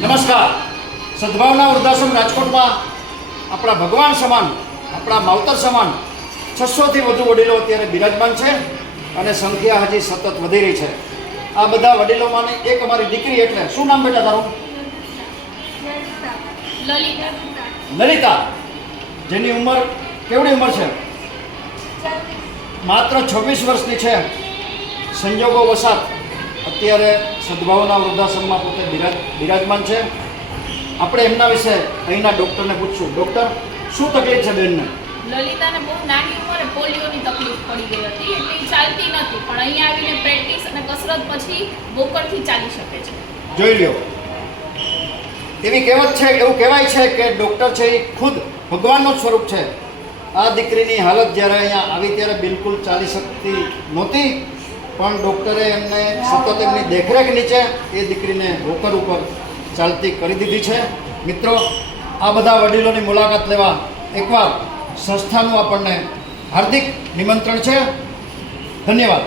નમસ્કાર. સદભાવના વૃદ્ધાશ્રમ રાજકોટમાં આપણા ભગવાન સમાન, આપણા માવતર સમાન 600થી વધુ વડીલો અત્યારે બિરાજમાન છે અને સંખ્યા હજી સતત વધી રહી છે. આ બધા વડીલોમાંની એક અમારી દીકરી, એટલે શું નામ બેટા તારું? લલિતા. જેની ઉંમર કેવડી ઉંમર છે? માત્ર 26 વર્ષની છે. સંજોગો વસાત અત્યારે સદભાવના વૃદ્ધાશ્રમમાં પોતે બિરાજમાન છે. આપણે એમના વિશે અહીંના ડૉક્ટરને પૂછશું. ડૉક્ટર, શું તકલીફ છે બેનને? લલિતાને બહુ નાની ઉંમરે પોલિયોની તકલીફ પડી ગઈ હતી, એટલે એ ચાલતી નથી, પણ અહીંયા આવીને પ્રેક્ટિસ અને કસરત પછી વોકરથી ચાલી શકે છે. જોઈ લ્યો, એવી કહેવત છે, એવું કહેવાય છે કે ડૉક્ટર છે એ ખુદ ભગવાનનું સ્વરૂપ છે. આ દીકરીની હાલત જ્યારે અહીંયા આવી ત્યારે બિલકુલ ચાલી શકતી નહોતી, પણ ડૉક્ટરે એમને સતત એમની દેખરેખ નીચે એ દીકરીને વોકર ઉપર ચાલતી કરી દીધી છે. મિત્રો, આ બધા વડીલોની મુલાકાત લેવા એકવાર સંસ્થાનું આપણને હાર્દિક નિમંત્રણ છે. ધન્યવાદ.